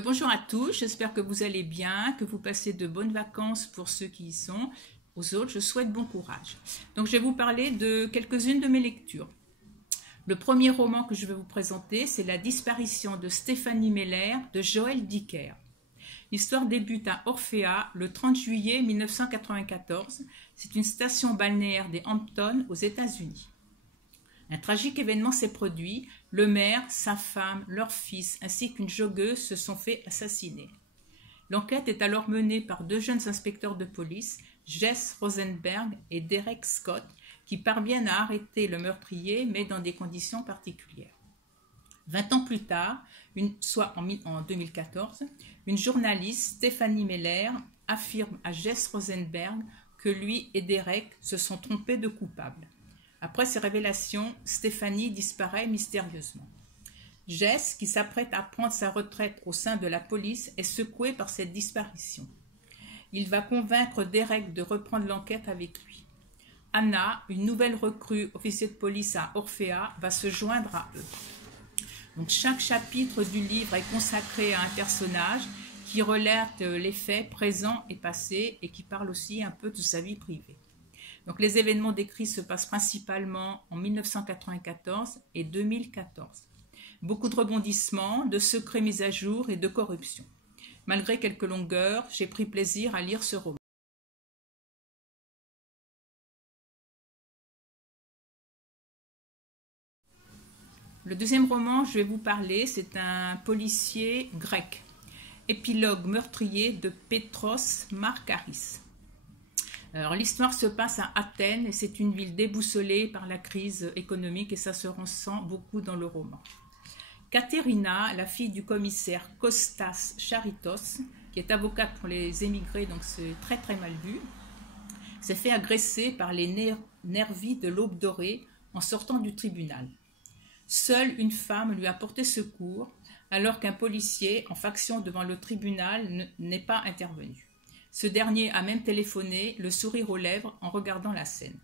Bonjour à tous, j'espère que vous allez bien, que vous passez de bonnes vacances pour ceux qui y sont. Aux autres, je souhaite bon courage. Donc, je vais vous parler de quelques-unes de mes lectures. Le premier roman que je vais vous présenter, c'est La disparition de Stéphanie Meller de Joël Dicker. L'histoire débute à Orphea le 30 juillet 1994. C'est une station balnéaire des Hamptons aux États-Unis. Un tragique événement s'est produit. Le maire, sa femme, leur fils ainsi qu'une joggeuse se sont fait assassiner. L'enquête est alors menée par deux jeunes inspecteurs de police, Jess Rosenberg et Derek Scott, qui parviennent à arrêter le meurtrier, mais dans des conditions particulières. 20 ans plus tard, soit en 2014, une journaliste, Stéphanie Meller, affirme à Jess Rosenberg que lui et Derek se sont trompés de coupables. Après ces révélations, Stéphanie disparaît mystérieusement. Jess, qui s'apprête à prendre sa retraite au sein de la police, est secoué par cette disparition. Il va convaincre Derek de reprendre l'enquête avec lui. Anna, une nouvelle recrue officier de police à Orphea, va se joindre à eux. Donc, chaque chapitre du livre est consacré à un personnage qui relate les faits présents et passés et qui parle aussi un peu de sa vie privée. Donc, les événements décrits se passent principalement en 1994 et 2014. Beaucoup de rebondissements, de secrets mis à jour et de corruption. Malgré quelques longueurs, j'ai pris plaisir à lire ce roman. Le deuxième roman, je vais vous parler, c'est un policier grec. Épilogue meurtrier de Petros Markaris. Alors, l'histoire se passe à Athènes et c'est une ville déboussolée par la crise économique et ça se ressent beaucoup dans le roman. Katerina, la fille du commissaire Kostas Charitos, qui est avocate pour les émigrés, donc c'est très très mal vu, s'est fait agresser par les nervis de l'Aube dorée en sortant du tribunal. Seule une femme lui a porté secours alors qu'un policier en faction devant le tribunal n'est pas intervenu. Ce dernier a même téléphoné, le sourire aux lèvres, en regardant la scène.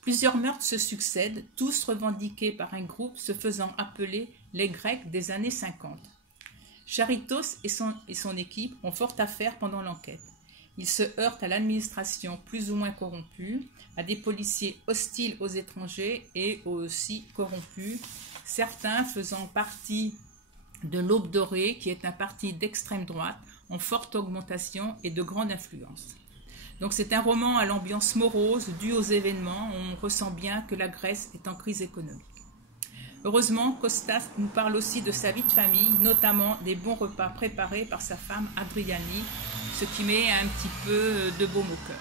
Plusieurs meurtres se succèdent, tous revendiqués par un groupe se faisant appeler les Grecs des années 50. Charitos et son équipe ont fort à faire pendant l'enquête. Ils se heurtent à l'administration plus ou moins corrompue, à des policiers hostiles aux étrangers et aussi corrompus, certains faisant partie de l'Aube dorée, qui est un parti d'extrême droite, en forte augmentation et de grande influence. Donc c'est un roman à l'ambiance morose due aux événements. On ressent bien que la Grèce est en crise économique. Heureusement, Kostas nous parle aussi de sa vie de famille, notamment des bons repas préparés par sa femme Adriani, ce qui met un petit peu de baume au cœur.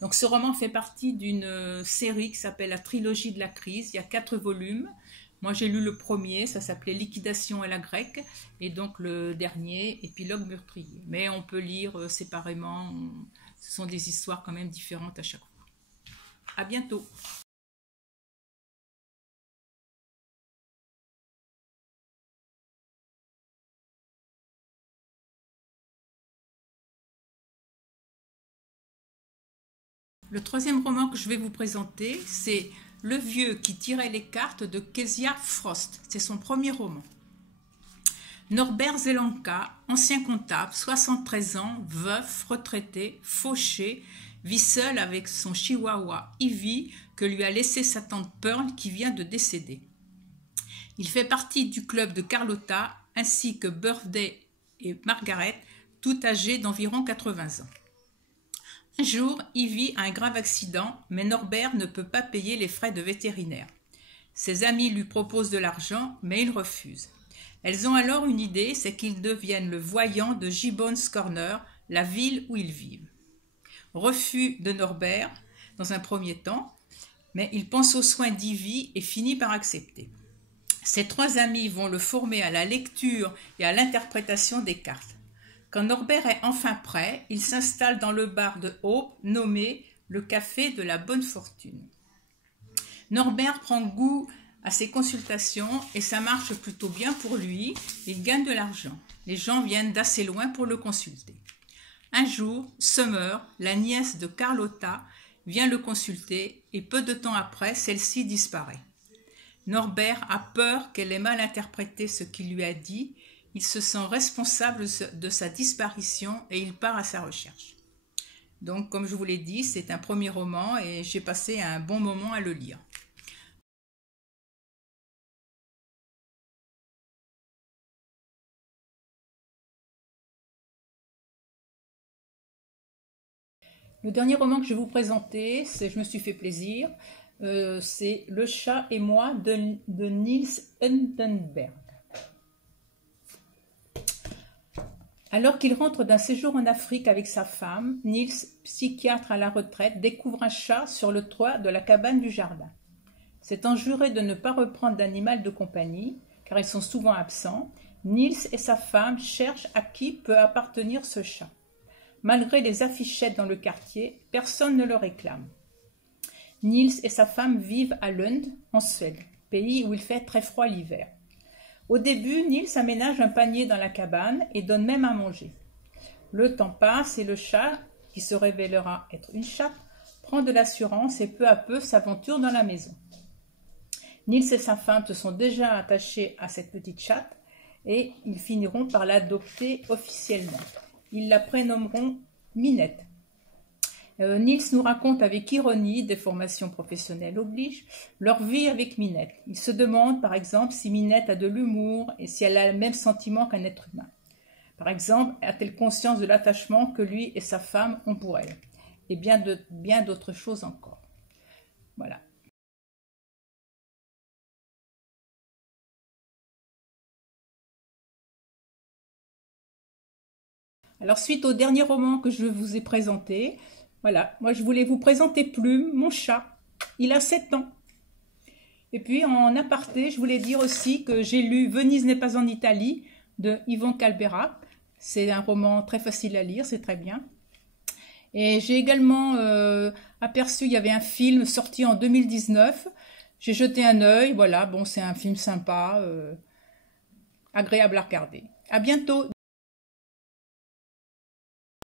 Donc ce roman fait partie d'une série qui s'appelle La trilogie de la crise. Il y a 4 volumes. Moi, j'ai lu le premier, ça s'appelait Liquidation à la grecque, et donc le dernier, Épilogue meurtrier. Mais on peut lire séparément, ce sont des histoires quand même différentes à chaque fois. À bientôt. Le troisième roman que je vais vous présenter, c'est Le vieux qui tirait les cartes de Kezia Frost. C'est son premier roman. Norbert Zelenka, ancien comptable, 73 ans, veuf, retraité, fauché, vit seul avec son chihuahua Ivy que lui a laissé sa tante Pearl qui vient de décéder. Il fait partie du club de Carlotta ainsi que Birthday et Margaret, toutes âgées d'environ 80 ans. Un jour, Ivy a un grave accident, mais Norbert ne peut pas payer les frais de vétérinaire. Ses amis lui proposent de l'argent, mais il refuse. Elles ont alors une idée, c'est qu'ils deviennent le voyant de Gibbons Corner, la ville où ils vivent. Refus de Norbert, dans un premier temps, mais il pense aux soins d'Ivy et finit par accepter. Ses 3 amis vont le former à la lecture et à l'interprétation des cartes. Quand Norbert est enfin prêt, il s'installe dans le bar de Hope nommé le Café de la Bonne Fortune. Norbert prend goût à ses consultations et ça marche plutôt bien pour lui, il gagne de l'argent. Les gens viennent d'assez loin pour le consulter. Un jour, Summer, la nièce de Carlotta, vient le consulter et peu de temps après, celle-ci disparaît. Norbert a peur qu'elle ait mal interprété ce qu'il lui a dit Il se sent responsable de sa disparition et il part à sa recherche. Donc, comme je vous l'ai dit, c'est un premier roman et j'ai passé un bon moment à le lire. Le dernier roman que je vais vous présenter, je me suis fait plaisir, c'est Le chat et moi de Niels Hundenberg. Alors qu'il rentre d'un séjour en Afrique avec sa femme, Niels, psychiatre à la retraite, découvre un chat sur le toit de la cabane du jardin. S'étant juré de ne pas reprendre d'animal de compagnie, car ils sont souvent absents, Niels et sa femme cherchent à qui peut appartenir ce chat. Malgré les affichettes dans le quartier, personne ne le réclame. Niels et sa femme vivent à Lund, en Suède, pays où il fait très froid l'hiver. Au début, Niels aménage un panier dans la cabane et donne même à manger. Le temps passe et le chat, qui se révélera être une chatte, prend de l'assurance et peu à peu s'aventure dans la maison. Niels et sa femme se sont déjà attachés à cette petite chatte et ils finiront par l'adopter officiellement. Ils la prénommeront Minette. Niels nous raconte avec ironie, des formations professionnelles obligent, leur vie avec Minette. Il se demande par exemple si Minette a de l'humour et si elle a le même sentiment qu'un être humain. Par exemple, a-t-elle conscience de l'attachement que lui et sa femme ont pour elle? Et bien d'autres choses encore. Voilà. Alors, suite au dernier roman que je vous ai présenté, voilà, moi je voulais vous présenter Plume, mon chat. Il a 7 ans. Et puis en aparté, je voulais dire aussi que j'ai lu Venise n'est pas en Italie de Ivan Calbera. C'est un roman très facile à lire, c'est très bien. Et j'ai également aperçu, il y avait un film sorti en 2019. J'ai jeté un œil, voilà, bon c'est un film sympa, agréable à regarder. À bientôt.